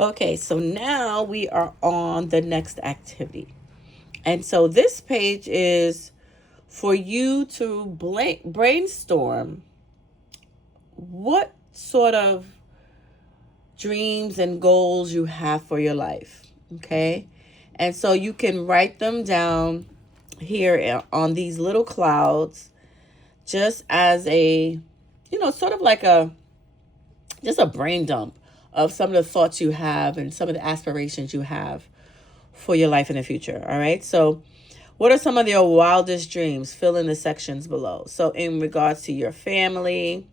Okay, so now we are on the next activity. And so this page is for you to brainstorm what sort of dreams and goals you have for your life. Okay. And so you can write them down here on these little clouds just as sort of like just a brain dump of some of the thoughts you have and some of the aspirations you have for your life in the future. All right. So, what are some of your wildest dreams? Fill in the sections below. So, in regards to your family,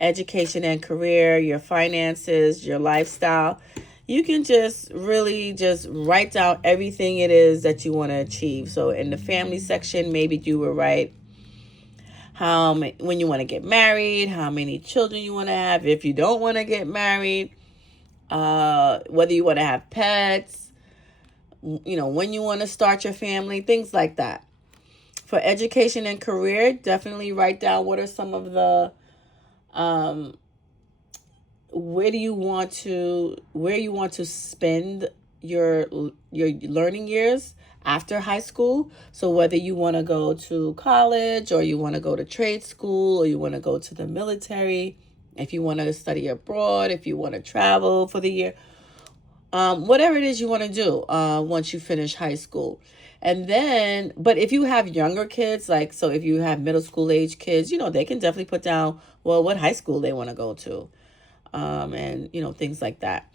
education and career, your finances, your lifestyle, you can just really just write down everything it is that you want to achieve. So, in the family section, maybe you will write when you want to get married, how many children you want to have, if you don't want to get married, whether you want to have pets, when you want to start your family, things like that. For education and career, definitely write down what are some of the where you want to spend your learning years after high school. So whether you want to go to college or you want to go to trade school or you want to go to the military, if you want to study abroad, if you want to travel for the year, whatever it is you want to do once you finish high school. And then, but if you have younger kids, so if you have middle school age kids, they can definitely put down, well, what high school they want to go to, and, things like that.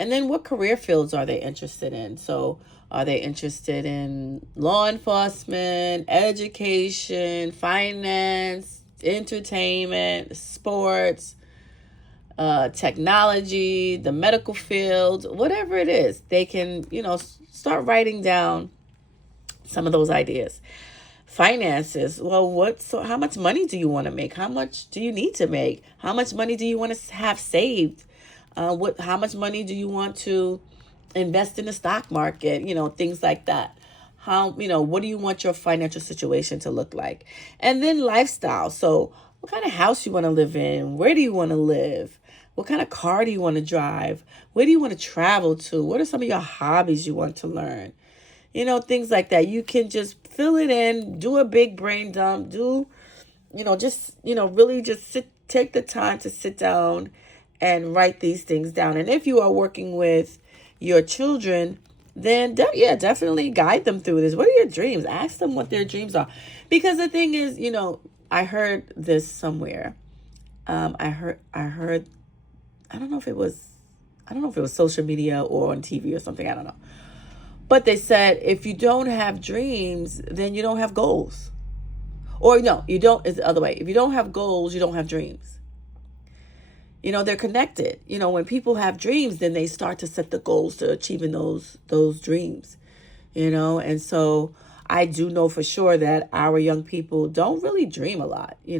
And then what career fields are they interested in? So are they interested in law enforcement, education, finance, entertainment, sports, technology, the medical field, whatever it is, they can, start writing down some of those ideas. Finances. Well, how much money do you want to make? How much do you need to make? How much money do you want to have saved? How much money do you want to invest in the stock market? Things like that. What do you want your financial situation to look like? And then lifestyle. So what kind of house you want to live in? Where do you want to live? What kind of car do you want to drive? Where do you want to travel to? What are some of your hobbies you want to learn? Things like that. You can just fill it in, do a big brain dump, really just take the time to sit down and write these things down. And if you are working with your children, then definitely guide them through this. What are your dreams? Ask them what their dreams are. Because the thing is, I heard this somewhere. I heard, I don't know if it was social media or on TV or something. I don't know. But they said if you don't have dreams, then you don't have goals. Or no, you don't, it's the other way. If you don't have goals, you don't have dreams. They're connected. When people have dreams, then they start to set the goals to achieving those dreams. And so I do know for sure that our young people don't really dream a lot. They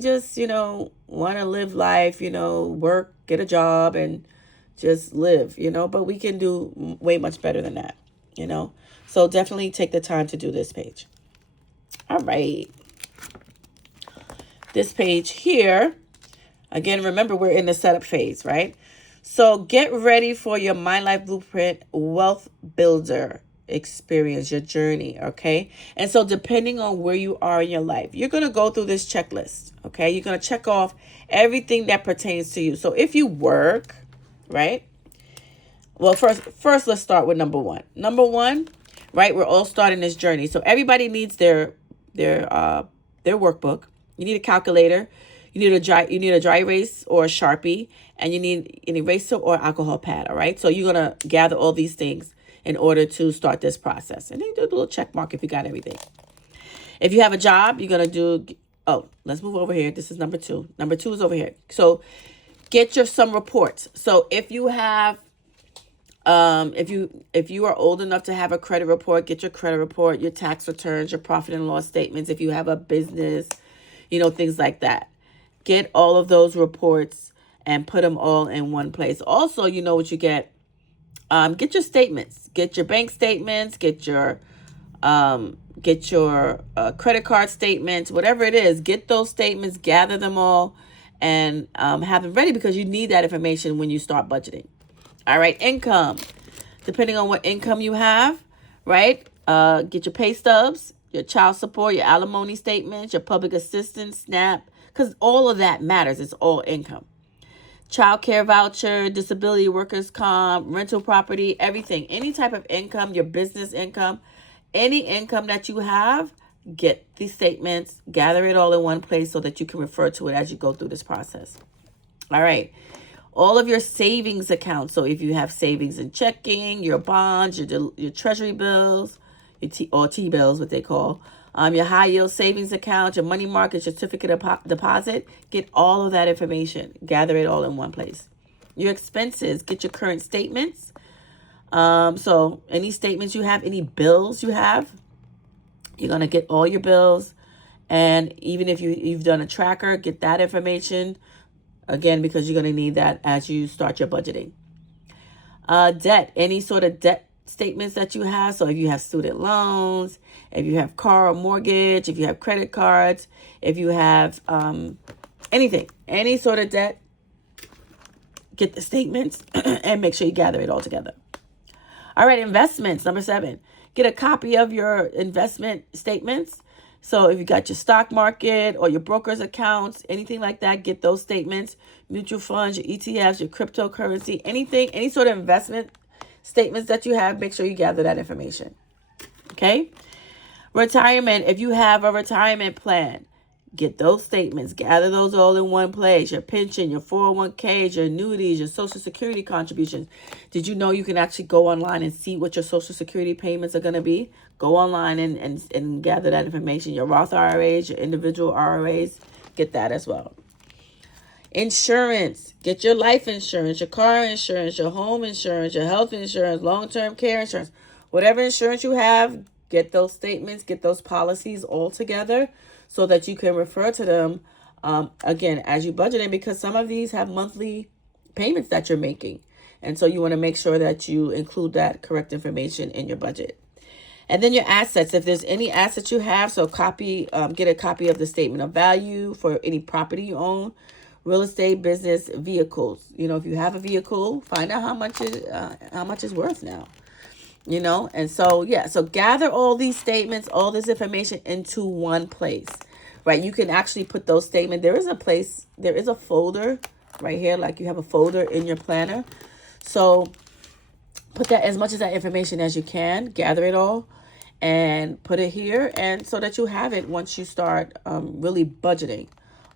just, want to live life, work, get a job, and just live, but we can do way much better than that, So definitely take the time to do this page. All right. This page here, again, remember we're in the setup phase, right? So get ready for your Mind Life Blueprint Wealth Builder experience, your journey, okay? And so depending on where you are in your life, you're going to go through this checklist, okay? You're going to check off everything that pertains to you. So if you work, right? Well, first let's start with number one. Number one, right? We're all starting this journey. So everybody needs their workbook. You need a calculator. You need a dry erase or a Sharpie, and you need an eraser or alcohol pad, all right? So you're going to gather all these things in order to start this process. And then do a little check mark if you got everything. If you have a job, you're going to let's move over here. This is number two. Number two is over here. So get some reports. So if you have, if you are old enough to have a credit report, get your credit report, your tax returns, your profit and loss statements. If you have a business, things like that. Get all of those reports and put them all in one place. Also, what you get. Get your statements. Get your bank statements. Get your credit card statements. Whatever it is, get those statements. Gather them all, and have them ready because you need that information when you start budgeting. All right, income. Depending on what income you have, right? Get your pay stubs, your child support, your alimony statements, your public assistance, SNAP, because all of that matters. It's all income. Child care voucher, disability, workers' comp, rental property, everything. Any type of income, your business income, any income that you have, get these statements, gather it all in one place so that you can refer to it as you go through this process. All right. All of your savings accounts. So if you have savings in checking, your bonds, your treasury bills, your T-bills, what they call, your high yield savings account, your money market, certificate of deposit, get all of that information. Gather it all in one place. Your expenses, get your current statements. So any statements you have, any bills you have, you're going to get all your bills. And even if you've done a tracker, get that information. Again, because you're going to need that as you start your budgeting. Debt, any sort of debt statements that you have. So if you have student loans, if you have car or mortgage, if you have credit cards, if you have anything, any sort of debt, get the statements and make sure you gather it all together. All right, investments, number 7. Get a copy of your investment statements. So if you got your stock market or your broker's accounts, anything like that, get those statements. Mutual funds, your ETFs, your cryptocurrency, anything, any sort of investment statements that you have, make sure you gather that information. Okay? Retirement, if you have a retirement plan, get those statements, gather those all in one place. Your pension, your 401ks, your annuities, your Social Security contributions. Did you know you can actually go online and see what your Social Security payments are going to be? Go online and gather that information. Your Roth IRAs, your individual IRAs, get that as well. Insurance, get your life insurance, your car insurance, your home insurance, your health insurance, long-term care insurance. Whatever insurance you have, get those statements, get those policies all together so that you can refer to them, again, as you budget in, because some of these have monthly payments that you're making. And so you want to make sure that you include that correct information in your budget. And then your assets, if there's any assets you have, so get a copy of the statement of value for any property you own, real estate, business, vehicles. If you have a vehicle, find out how much is worth now. And so, so gather all these statements, all this information into one place, right? You can actually put those statements. There is a folder right here, like you have a folder in your planner. So put that as much of that information as you can, gather it all and put it here. And so that you have it once you start really budgeting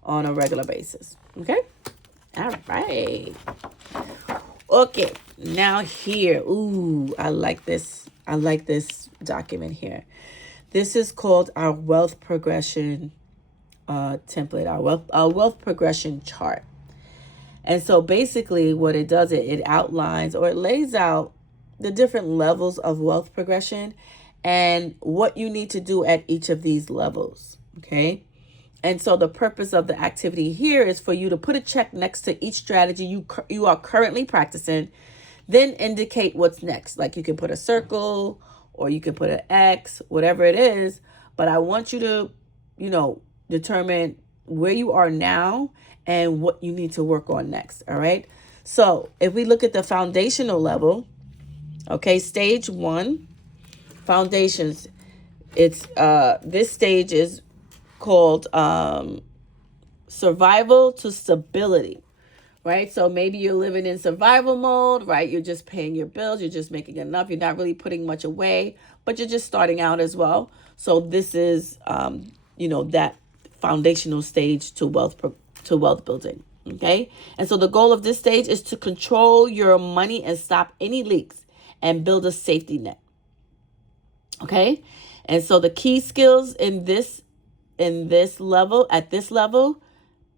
on a regular basis. Okay. All right. Okay, now here, I like this document here. This is called our wealth progression template, our wealth progression chart. And so basically what it does, it outlines or it lays out the different levels of wealth progression and what you need to do at each of these levels, okay? And so the purpose of the activity here is for you to put a check next to each strategy you are currently practicing, then indicate what's next. Like you can put a circle or you can put an X, whatever it is. But I want you to, determine where you are now and what you need to work on next. All right. So if we look at the foundational level, okay, stage 1, foundations, it's this stage is called survival to stability, right? So maybe you're living in survival mode, right? You're just paying your bills. You're just making enough. You're not really putting much away, but you're just starting out as well. So this is, that foundational stage to wealth building. Okay. And so the goal of this stage is to control your money and stop any leaks and build a safety net. Okay. And so the key skills at this level,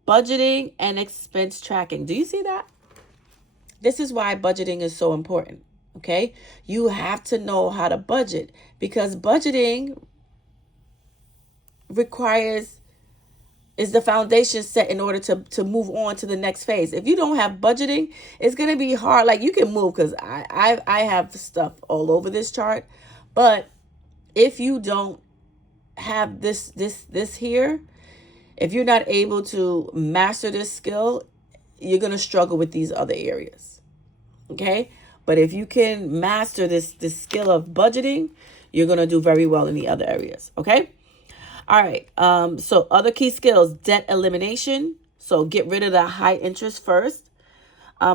budgeting and expense tracking. Do you see that? This is why budgeting is so important. Okay. You have to know how to budget because budgeting is the foundation set in order to move on to the next phase. If you don't have budgeting, it's going to be hard. Like you can move because I have stuff all over this chart, but if you don't have this here, if you're not able to master this skill, you're going to struggle with these other areas. Okay. But if you can master this skill of budgeting, you're going to do very well in the other areas. Okay. All right. So other key skills: debt elimination. So get rid of the high interest first.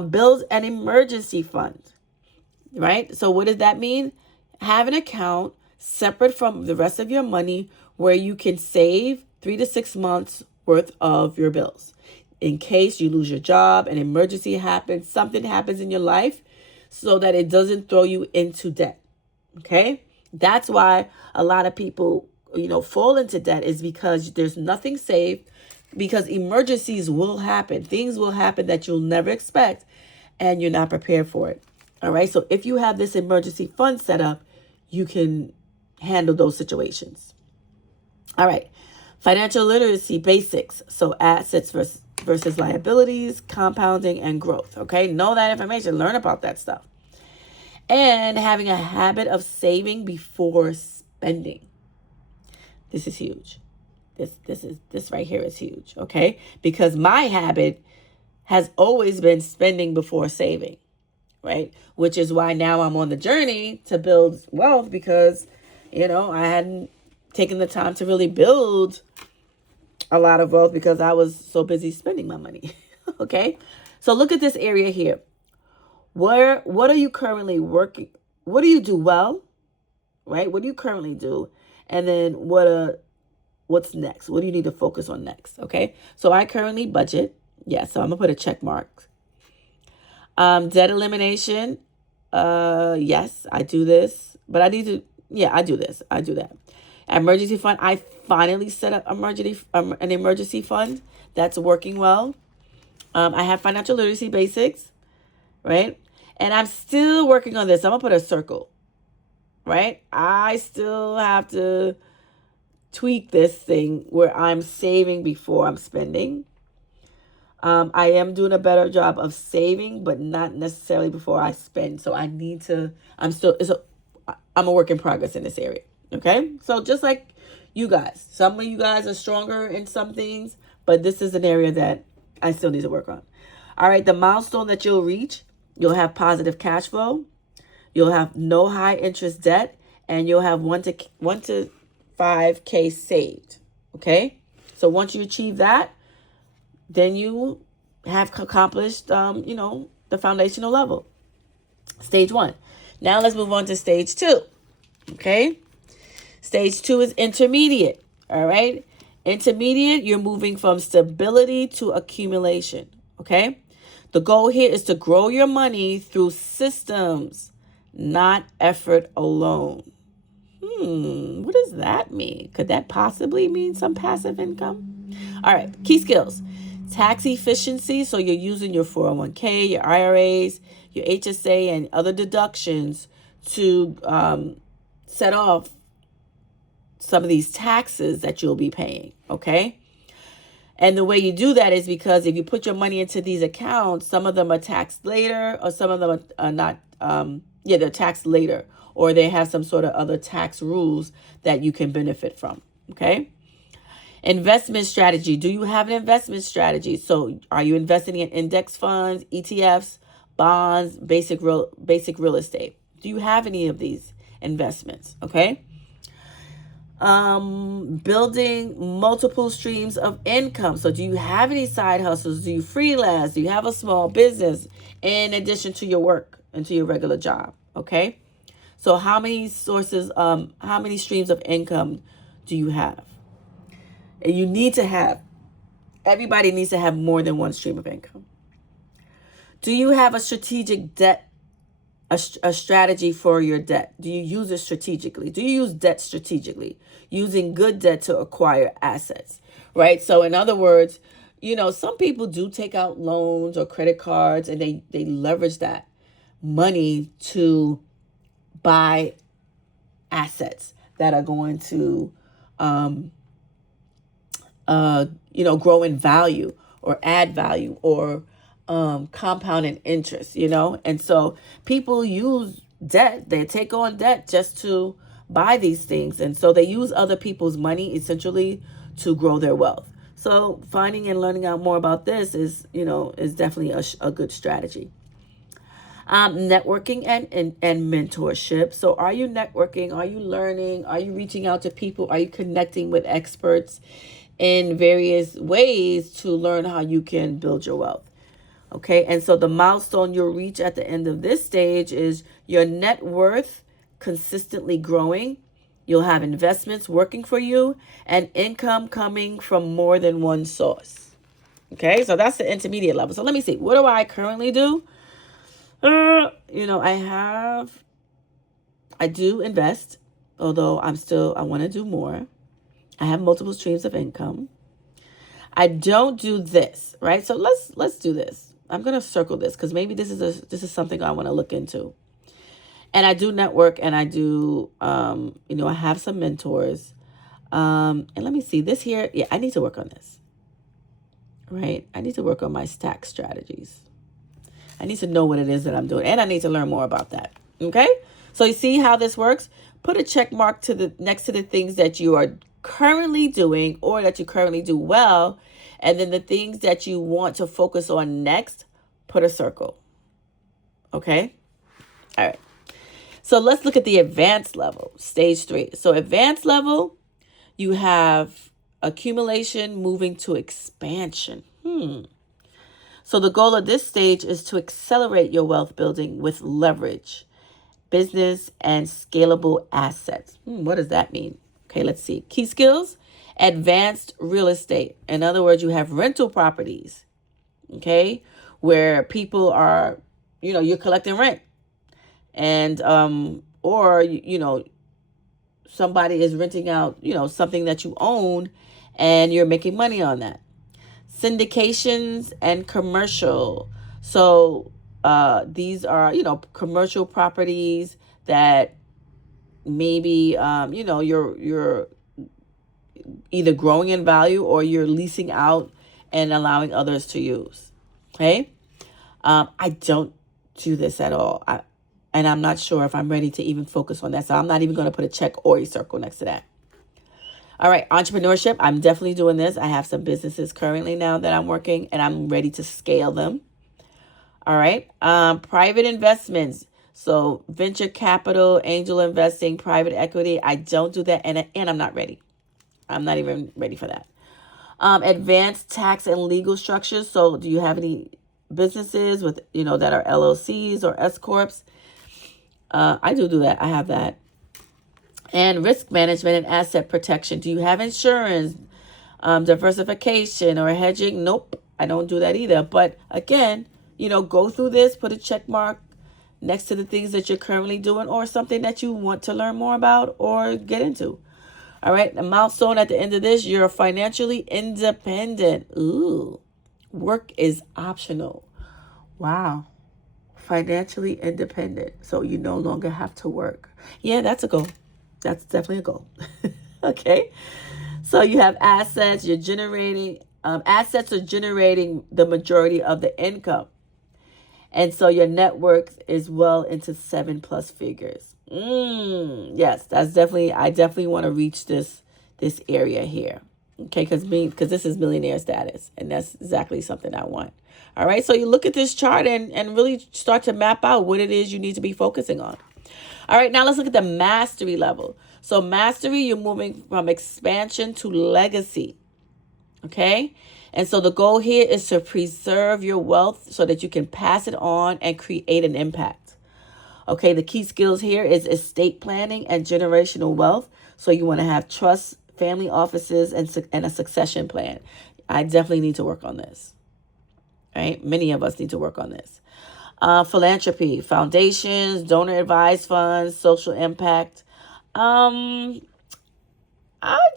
Build an emergency fund. Right. So what does that mean? Have an account separate from the rest of your money where you can save 3 to 6 months worth of your bills. In case you lose your job, an emergency happens, something happens in your life, so that it doesn't throw you into debt. Okay? That's why a lot of people, fall into debt, is because there's nothing saved, because emergencies will happen. Things will happen that you'll never expect, and you're not prepared for it. All right? So if you have this emergency fund set up, you can handle those situations. All right. Financial literacy basics. So assets versus liabilities, compounding, and growth. Okay. Know that information. Learn about that stuff. And having a habit of saving before spending. This is huge. This right here is huge. Okay. Because my habit has always been spending before saving. Right. Which is why now I'm on the journey to build wealth, because, I hadn't taken the time to really build a lot of wealth because I was so busy spending my money. Okay. So look at this area here. What are you currently working? What do you do well? Right? What do you currently do? And then what's next? What do you need to focus on next? Okay. So I currently budget. Yeah. So I'm gonna put a check mark. Debt elimination. Yes, I do this, but I do this. I do that. Emergency fund. I finally set up an emergency fund that's working well. I have financial literacy basics, right? And I'm still working on this. I'm gonna put a circle, right? I still have to tweak this thing where I'm saving before I'm spending. I am doing a better job of saving, but not necessarily before I spend. So I'm a work in progress in this area. Okay. So just like you guys, some of you guys are stronger in some things, but this is an area that I still need to work on. All right. The milestone that you'll reach, you'll have positive cash flow. You'll have no high interest debt, and you'll have 1 to 5K saved. Okay. So once you achieve that, then you have accomplished, the foundational level. Stage 1. Now let's move on to stage 2. Okay. Stage 2 is intermediate. All right. Intermediate, you're moving from stability to accumulation. Okay. The goal here is to grow your money through systems, not effort alone. What does that mean? Could that possibly mean some passive income? All right. Key skills. Tax efficiency, so you're using your 401k, your IRAs, your HSA, and other deductions to set off some of these taxes that you'll be paying, okay? And the way you do that is because if you put your money into these accounts, some of them are taxed later, or some of them are not, they're taxed later, or they have some sort of other tax rules that you can benefit from, okay? Investment strategy. Do you have an investment strategy? So are you investing in index funds, ETFs, bonds, basic real estate? Do you have any of these investments? Okay. Building multiple streams of income. So do you have any side hustles? Do you freelance? Do you have a small business in addition to your work and to your regular job? Okay. So how many streams of income do you have? And you need to have, everybody needs to have more than one stream of income. Do you have a strategic debt, a strategy for your debt? Do you use it strategically? Do you use debt strategically? Using good debt to acquire assets, right? So in other words, some people do take out loans or credit cards, and they leverage that money to buy assets that are going to, grow in value or add value or compound in interest, And so people use debt. They take on debt just to buy these things. And so they use other people's money essentially to grow their wealth. So finding and learning out more about this is definitely a good strategy. Networking and mentorship. So are you networking? Are you learning? Are you reaching out to people? Are you connecting with experts in various ways to learn how you can build your wealth? Okay, and so the milestone you'll reach at the end of this stage is your net worth consistently growing. You'll have investments working for you and income coming from more than one source. Okay, so that's the intermediate level. So let me see. What do I currently do? I do invest, although I want to do more. I have multiple streams of income. I don't do this, right? So let's do this. I'm gonna circle this because maybe this is something I want to look into. And I do network, and I do I have some mentors. And let me see this here. Yeah, I need to work on this. Right? I need to work on my stack strategies. I need to know what it is that I'm doing, and I need to learn more about that. Okay? So you see how this works? Put a check mark next to the things that you are currently doing or that you currently do well, and then the things that you want to focus on next, put a circle. Okay? All right. So let's look at the advanced level, stage 3. So advanced level, you have accumulation moving to expansion. So the goal of this stage is to accelerate your wealth building with leverage, business, and scalable assets. What does that mean? Okay, let's see. Key skills, advanced real estate. In other words, you have rental properties, okay, where people are, you're collecting rent. And, or, somebody is renting out, something that you own and you're making money on that. Syndications and commercial. So these are, commercial properties that maybe, you're either growing in value or you're leasing out and allowing others to use. Okay. I don't do this at all. And I'm not sure if I'm ready to even focus on that. So I'm not even going to put a check or a circle next to that. All right, entrepreneurship. I'm definitely doing this. I have some businesses currently now that I'm working, and I'm ready to scale them. All right. Private investments. So venture capital, angel investing, private equity. I don't do that, and I'm not ready. I'm not even ready for that. Advanced tax and legal structures. So do you have any businesses with, that are LLCs or S Corps? I do that. I have that. And risk management and asset protection. Do you have insurance, diversification, or hedging? Nope, I don't do that either. But again, go through this, put a check mark next to the things that you're currently doing or something that you want to learn more about or get into. All right, the milestone at the end of this, you're financially independent. Ooh, work is optional. Wow. Financially independent. So you no longer have to work. Yeah, that's a goal. That's definitely a goal. Okay. So you have assets. You're generating, assets are generating the majority of the income. And so your net worth is well into 7+ figures. Yes, I definitely want to reach this area here. Okay, because this is millionaire status, and that's exactly something I want. All right, so you look at this chart and really start to map out what it is you need to be focusing on. All right, now let's look at the mastery level. So mastery, you're moving from expansion to legacy. Okay, and so the goal here is to preserve your wealth so that you can pass it on and create an impact. Okay, the key skills here is estate planning and generational wealth. So you want to have trust, family offices, and a succession plan. I definitely need to work on this. Right? Many of us need to work on this. Philanthropy, foundations, donor advised funds, social impact. I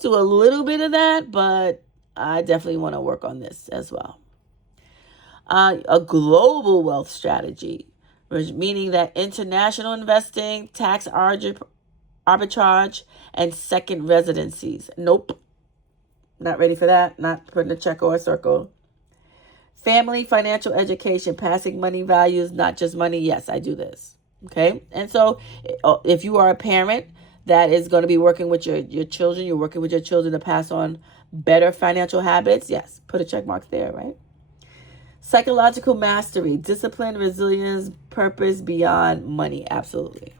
do a little bit of that, but I definitely want to work on this as well. A global wealth strategy, meaning that international investing, tax arbitrage, and second residencies. Nope. Not ready for that. Not putting a check or a circle. Family, financial education, passing money values, not just money. Yes, I do this. Okay. And so if you are a parent that is going to be working with your children, you're working with your children to pass on better financial habits. Yes, put a check mark there, right? Psychological mastery, discipline, resilience, purpose beyond money. Absolutely.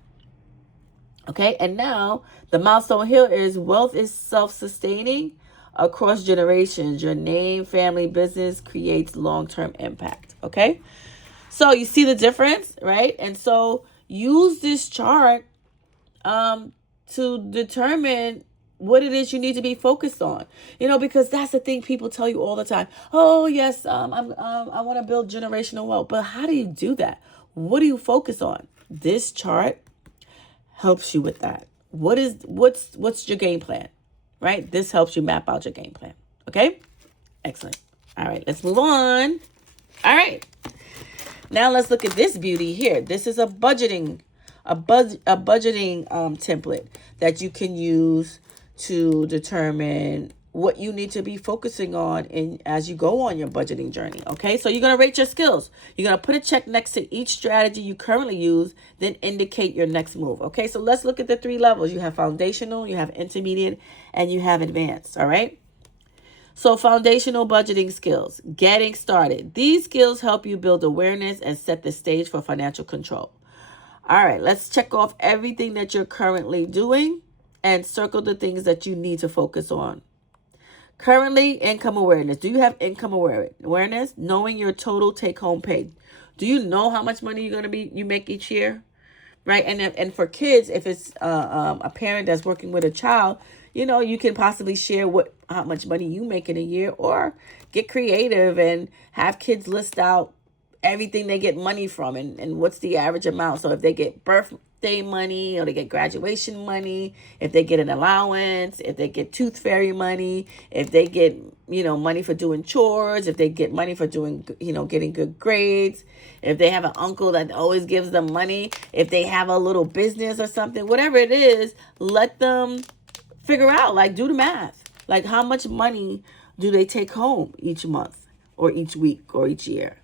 Okay, and now the milestone here is wealth is self-sustaining across generations. Your name, family, business creates long-term impact. Okay, so you see the difference, right? And so use this chart to determine what it is you need to be focused on. Because that's the thing people tell you all the time. Oh yes, I want to build generational wealth, but how do you do that? What do you focus on? This chart helps you with that. What's your game plan, right? This helps you map out your game plan. Okay, excellent. All right, let's move on. All right, now let's look at this beauty here. This is a budgeting template that you can use to determine what you need to be focusing on as you go on your budgeting journey. Okay, so you're going to rate your skills. You're going to put a check next to each strategy you currently use, then indicate your next move. Okay, so let's look at the 3 levels. You have foundational, you have intermediate, and you have advanced. All right, so foundational budgeting skills, getting started. These skills help you build awareness and set the stage for financial control. All right, let's check off everything that you're currently doing and circle the things that you need to focus on. Currently, income awareness. Do you have income awareness? Knowing your total take-home pay. Do you know how much money you make each year? Right? And for kids, if it's a parent that's working with a child, you can possibly share how much money you make in a year, or get creative and have kids list out everything they get money from and what's the average amount. So if they get birthday money, or they get graduation money, if they get an allowance, if they get tooth fairy money, if they get money for doing chores, if they get money for doing getting good grades, if they have an uncle that always gives them money, if they have a little business or something, whatever it is, let them figure out, like, do the math, like how much money do they take home each month or each week or each year.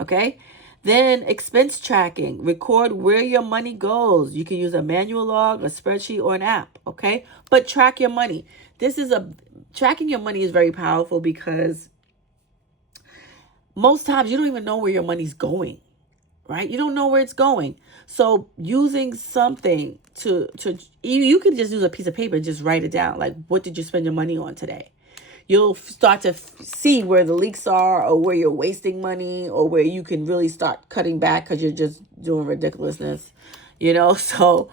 Okay, then expense tracking. Record where your money goes. You can use a manual log, a spreadsheet, or an app. Okay, but track your money. Tracking your money is very powerful, because most times you don't even know where your money's going, right? You don't know where it's going. So using something you can just use a piece of paper and just write it down. Like, what did you spend your money on today? You'll start to see where the leaks are, or where you're wasting money, or where you can really start cutting back because you're just doing ridiculousness, So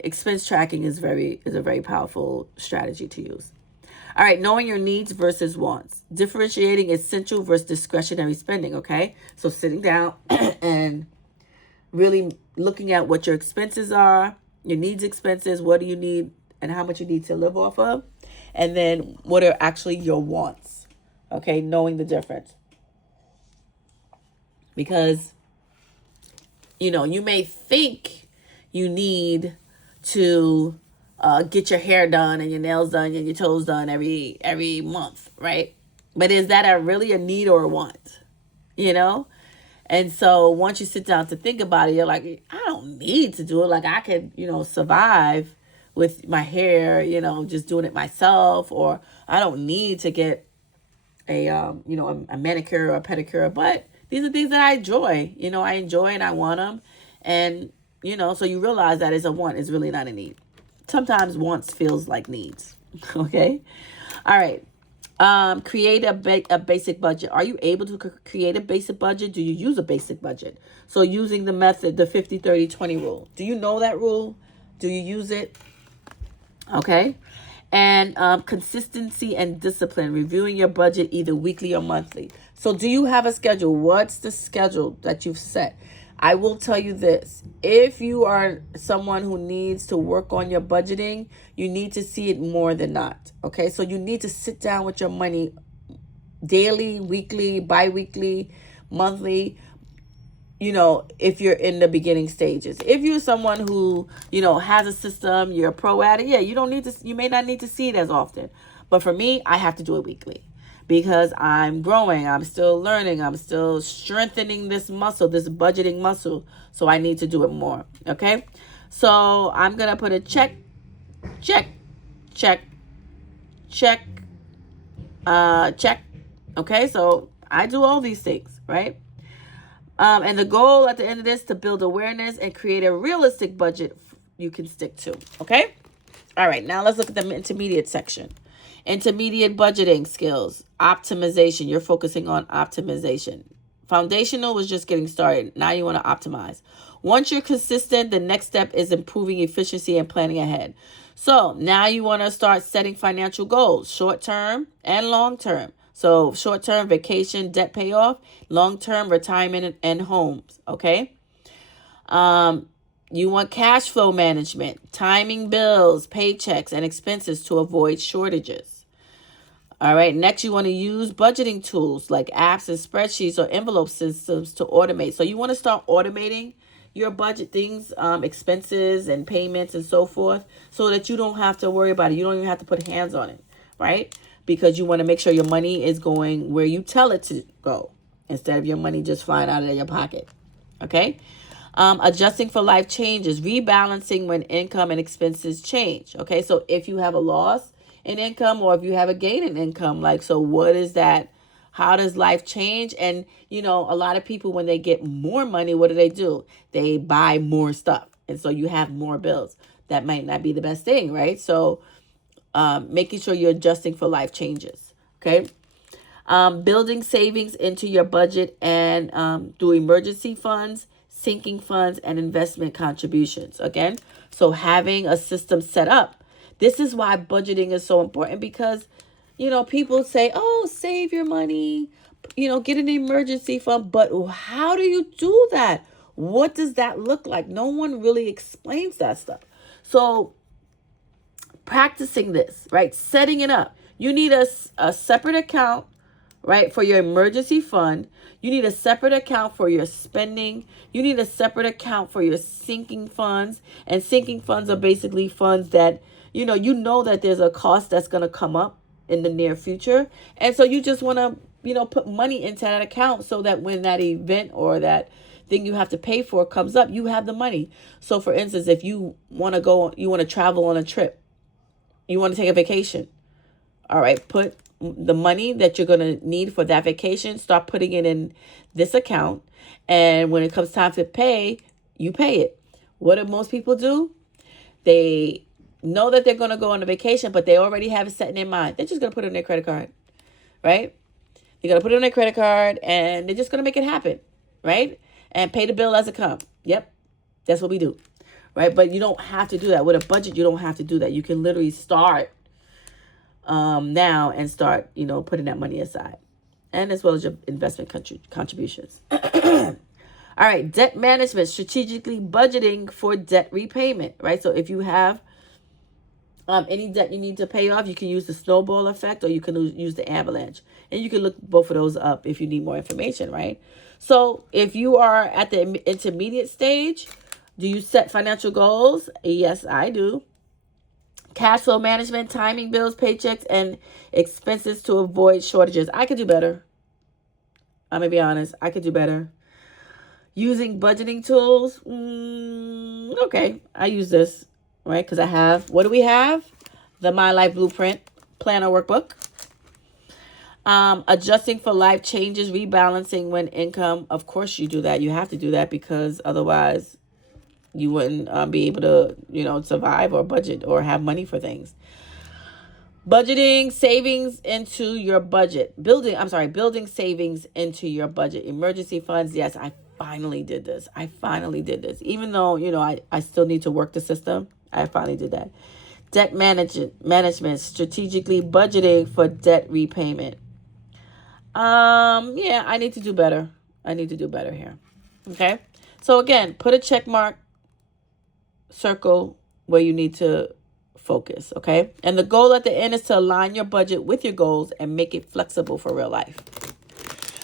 expense tracking is a very powerful strategy to use. All right, knowing your needs versus wants. Differentiating essential versus discretionary spending, okay? So sitting down and really looking at what your expenses are, your needs expenses, what do you need and how much you need to live off of. And then what are actually your wants? Okay, knowing the difference. Because, you may think you need to get your hair done and your nails done and your toes done every month, right? But is that really a need or a want? And so once you sit down to think about it, you're like, I don't need to do it. Like, I could, survive with my hair, just doing it myself, or I don't need to get a manicure or a pedicure, but these are things that I enjoy, I enjoy and I want them. And, so you realize that it's a want, it's really not a need. Sometimes wants feels like needs. Okay. All right. Create a basic budget. Are you able to create a basic budget? Do you use a basic budget? So using the method, the 50-30-20 rule. Do you know that rule? Do you use it? Okay. And consistency and discipline, reviewing your budget either weekly or monthly. So do you have a schedule? What's the schedule that you've set? I will tell you this. If you are someone who needs to work on your budgeting, you need to see it more than not. Okay. So you need to sit down with your money daily, weekly, bi-weekly, monthly, if you're in the beginning stages. If you're someone who, has a system, you're a pro at it, you may not need to see it as often. But for me, I have to do it weekly, because I'm growing, I'm still learning, I'm still strengthening this muscle, this budgeting muscle. So I need to do it more. Okay. So I'm going to put a check. Okay. So I do all these things, right? And the goal at the end of this to build awareness and create a realistic budget you can stick to. Okay? All right, now let's look at the intermediate section. Intermediate budgeting skills, optimization. You're focusing on optimization. Foundational was just getting started. Now you want to optimize. Once you're consistent, the next step is improving efficiency and planning ahead. So now you want to start setting financial goals, short term and long term. So short term, vacation, debt payoff, long term, retirement and homes. Okay. You want cash flow management, timing bills, paychecks, and expenses to avoid shortages. All right. Next, you want to use budgeting tools like apps and spreadsheets or envelope systems to automate. So you want to start automating your budget things, expenses and payments and so forth, so that you don't have to worry about it. You don't even have to put hands on it, right? Because you want to make sure your money is going where you tell it to go instead of your money just flying out of your pocket. Okay. Adjusting for life changes, rebalancing when income and expenses change. Okay. So if you have a loss in income or if you have a gain in income, like, so what is that? How does life change? And, you know, a lot of people, when they get more money, what do? They buy more stuff. And so you have more bills. That might not be the best thing, right? So making sure you're adjusting for life changes. Okay. Building savings into your budget and through emergency funds, sinking funds, and investment contributions. Again, so having a system set up. This is why budgeting is so important, because, you know, people say, oh, save your money, you know, get an emergency fund. But how do you do that? What does that look like? No one really explains that stuff. So practicing this, right? Setting it up. You need a separate account, right, for your emergency fund. You need a separate account for your spending. You need a separate account for your sinking funds. And sinking funds are basically funds that, you know that there's a cost that's going to come up in the near future. And so you just want to, put money into that account so that when that event or that thing you have to pay for comes up, you have the money. So for instance, if you want to travel on a trip, you want to take a vacation. All right, put the money that you're going to need for that vacation, start putting it in this account. And when it comes time to pay, you pay it. What do most people do? They know that they're going to go on a vacation, but they already have it set in their mind. They're just going to put it on their credit card, right? They're going to put it on their credit card and they're just going to make it happen, right? And pay the bill as it comes. Yep, that's what we do, right? But you don't have to do that. With a budget, you don't have to do that. You can literally start now and start, putting that money aside, and as well as your investment contributions. All right, debt management, strategically budgeting for debt repayment, right? So if you have any debt you need to pay off, you can use the snowball effect or you can use the avalanche. And you can look both of those up if you need more information, right? So if you are at the intermediate stage, do you set financial goals? Yes, I do. Cash flow management, timing bills, paychecks, and expenses to avoid shortages. I could do better. I'm going to be honest. I could do better. Using budgeting tools. Okay. I use this, right? Because I have, what do we have? The My Life Blueprint Planner Workbook. Adjusting for life changes, rebalancing when income. Of course you do that. You have to do that because otherwise you wouldn't be able to, survive or budget or have money for things. Budgeting savings into your budget. Building savings into your budget. Emergency funds. Yes, I finally did this. Even though, I still need to work the system. I finally did that. Debt management, strategically budgeting for debt repayment. Yeah, I need to do better. Here. Okay. So again, put a check mark, circle where you need to focus. Okay. And the goal at the end is to align your budget with your goals and make it flexible for real life.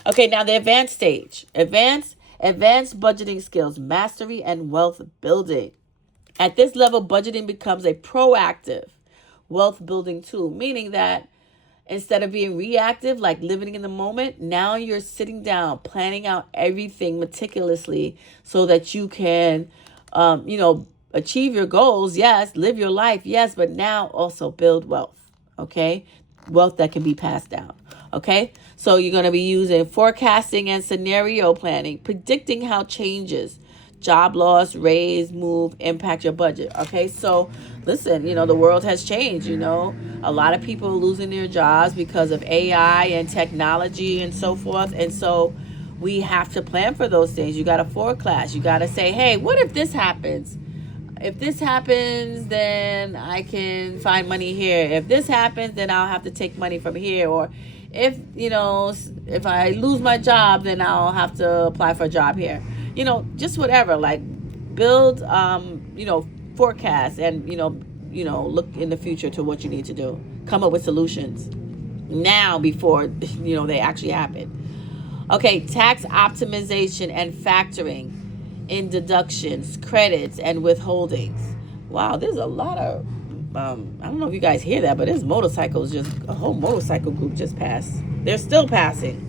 Okay. Now the advanced stage, advanced budgeting skills, mastery, and wealth building. At this level, budgeting becomes a proactive wealth building tool, meaning that instead of being reactive, like living in the moment, now you're sitting down, planning out everything meticulously so that you can, achieve your goals. Yes. Live your life. Yes. But now also build wealth. Okay. Wealth that can be passed down. Okay, so you're going to be using forecasting and scenario planning, predicting how changes, job loss, raise, move, impact your budget. Okay, so listen, the world has changed. A lot of people are losing their jobs because of AI and technology and so forth. And so we have to plan for those things. You got to forecast. You got to say, hey, what if this happens? If this happens, then I can find money here. If this happens, then I'll have to take money from here. Or if I lose my job, then I'll have to apply for a job here. Just whatever. Like build, forecast and, look in the future to what you need to do. Come up with solutions now before, they actually happen. Okay, tax optimization and factoring in deductions, credits, and withholdings. Wow, there's a lot of, I don't know if you guys hear that, but there's a whole motorcycle group just passed. They're still passing.